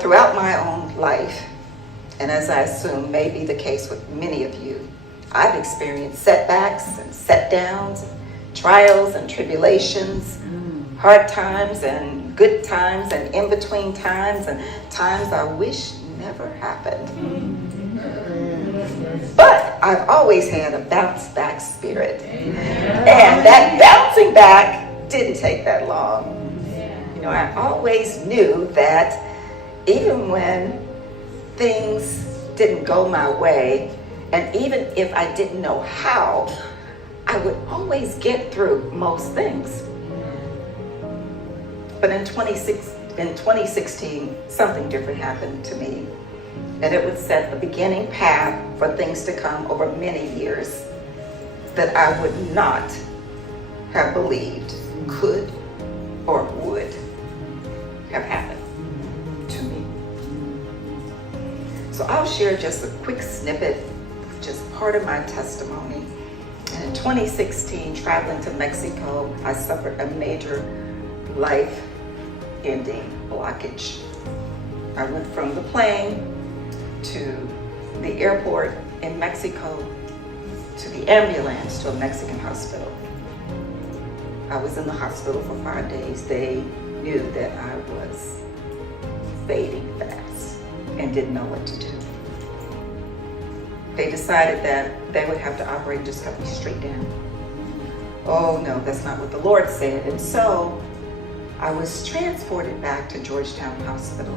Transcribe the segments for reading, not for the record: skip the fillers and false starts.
Throughout my own life, and as I assume may be the case with many of you, I've experienced setbacks and set downs, trials and tribulations, hard times and good times and in-between times and times I wish never happened. But I've always had a bounce back spirit. And that bouncing back didn't take that long. I always knew that even when things didn't go my way, and even if I didn't know how, I would always get through most things. But in 2016, something different happened to me. And it would set the beginning path for things to come over many years that I would not have believed could or would have happened to me. So I'll share just a quick snippet, just part of my testimony. And in 2016, traveling to Mexico, I suffered a major life-ending blockage. I went from the plane to the airport in Mexico to the ambulance to a Mexican hospital. I was in the hospital for 5 days. They knew that I was fading fast and didn't know what to do. They decided that they would have to operate and just cut me straight down. Oh no, that's not what the Lord said. And so I was transported back to Georgetown Hospital,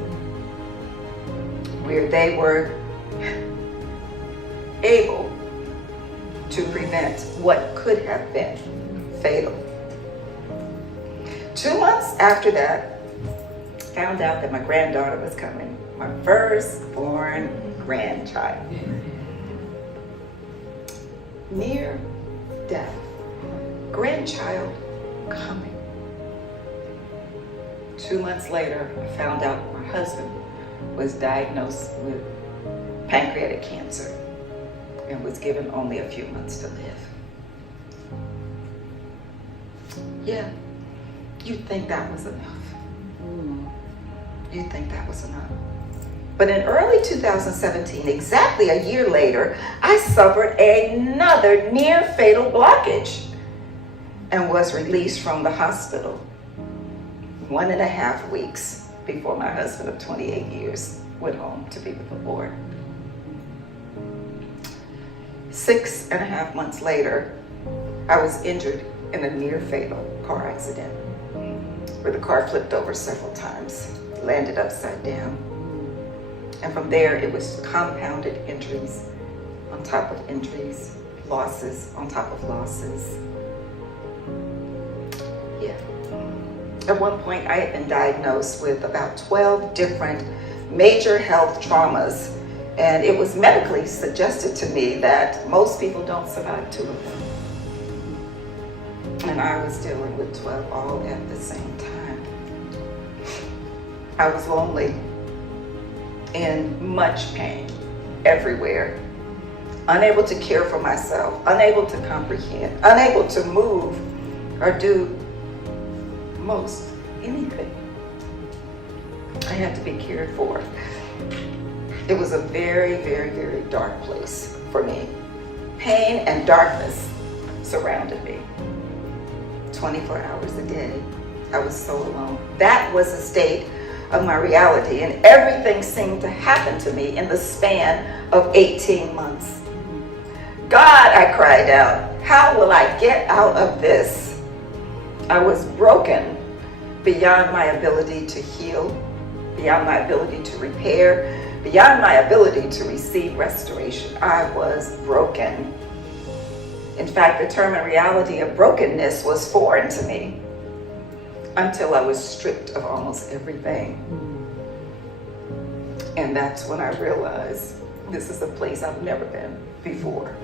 where they were able to prevent what could have been fatal. 2 months after that, found out that my granddaughter was coming, my firstborn grandchild. Near death, grandchild coming. 2 months later, I found out my husband was diagnosed with pancreatic cancer and was given only a few months to live. Yeah, you'd think that was enough. You'd think that was enough. But in early 2017, exactly a year later, I suffered another near fatal blockage and was released from the hospital 1.5 weeks before my husband of 28 years went home to be with the Lord. 6.5 months later, I was injured in a near fatal car accident where the car flipped over several times, landed upside down. And from there, it was compounded injuries on top of injuries, losses on top of losses. Yeah. At one point, I had been diagnosed with about 12 different major health traumas, and it was medically suggested to me that most people don't survive 2 of them. And I was dealing with 12 all at the same time. I was lonely, in much pain, everywhere, unable to care for myself, unable to comprehend, unable to move or do most anything. I had to be cared for. It was a very, very, very dark place for me. Pain and darkness surrounded me 24 hours a day. I was so alone. That was a state of my reality, and everything seemed to happen to me in the span of 18 months. God, I cried out, how will I get out of this? I was broken beyond my ability to heal, beyond my ability to repair, beyond my ability to receive restoration. I was broken. In fact, the term and reality of brokenness was foreign to me until I was stripped of almost everything. And that's when I realized this is a place I've never been before.